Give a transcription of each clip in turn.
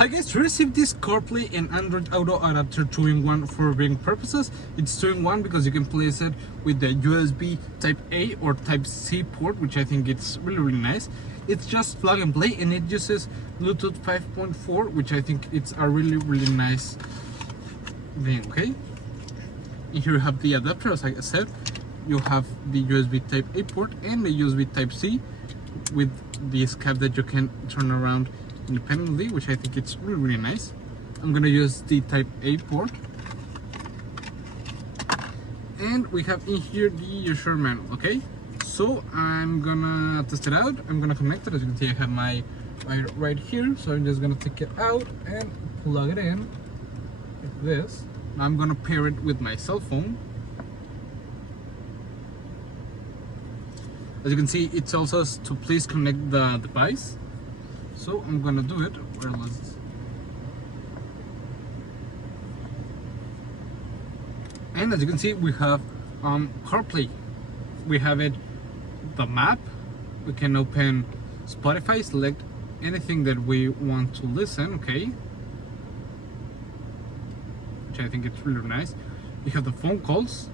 Hi guys, to receive this CarPlay and Android Auto adapter 2-in-1 for viewing purposes. It's 2-in-1 because you can place it with the USB Type A or Type C port, which I think it's really nice. It's just plug and play and it uses Bluetooth 5.4, which I think it's a really nice thing, okay? And here you have the adapter, as I said. You have the USB Type A port and the USB Type C with this cap that you can turn around independently, which I think it's really nice. I'm gonna use the Type A port, and we have in here the user manual. Okay, so I'm gonna test it out. I'm gonna connect it. As you can see, I have my wire right here, so I'm just gonna take it out and plug it in like this. Now I'm gonna pair it with my cell phone. As you can see, it tells us to please connect the device. So I'm gonna do it wireless. And as you can see, we have CarPlay. We have it, the map. We can open Spotify, select anything that we want to listen, okay? Which I think it's really nice. We have the phone calls,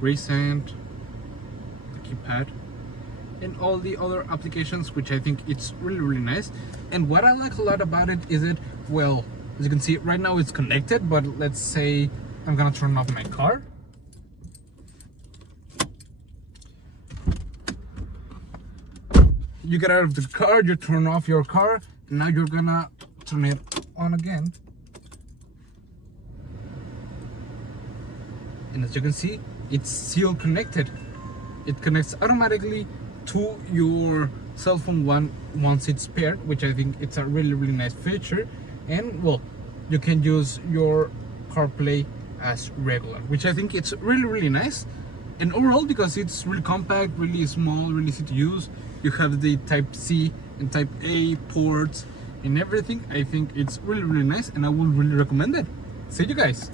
recent, the keypad, and all the other applications, which I think it's really nice. And what I like a lot about it is it, well, as you can see right now it's connected, but let's say I'm gonna turn off my car. You get out of the car, you turn off your car, and now you're gonna turn it on again. And as you can see, it's still connected. It connects automatically to your cell phone once it's paired, which I think it's a really nice feature. And well, you can use your CarPlay as regular, which I think it's really nice. And overall, because it's really compact, really small, really easy to use, you have the Type C and Type A ports and everything. I think it's really nice, and I would really recommend it. See you guys.